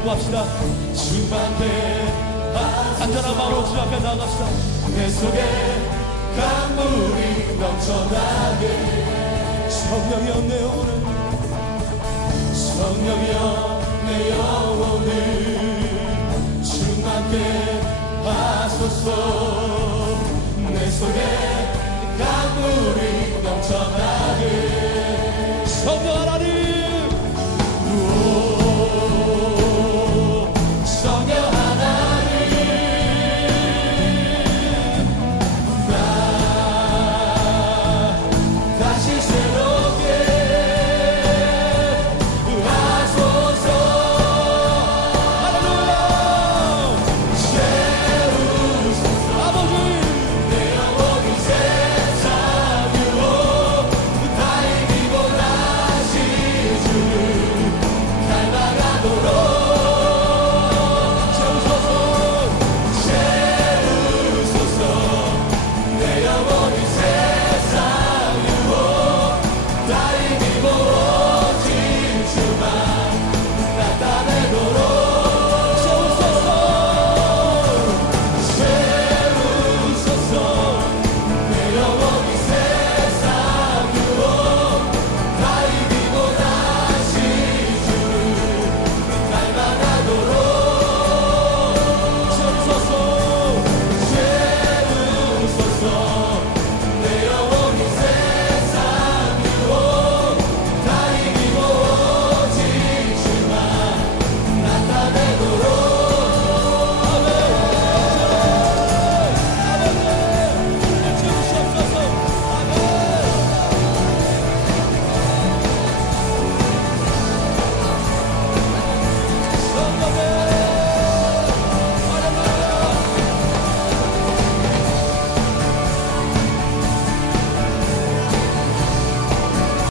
양보합시다. 주만 간절한 마음으로 주 앞에 나갑시다. 내 속에 강물이 넘쳐나게. 성령이 없네 오늘. 성령이 없네 영혼을 주만께 하소서. 내 속에 강물이 넘쳐나게. 성령 하나님!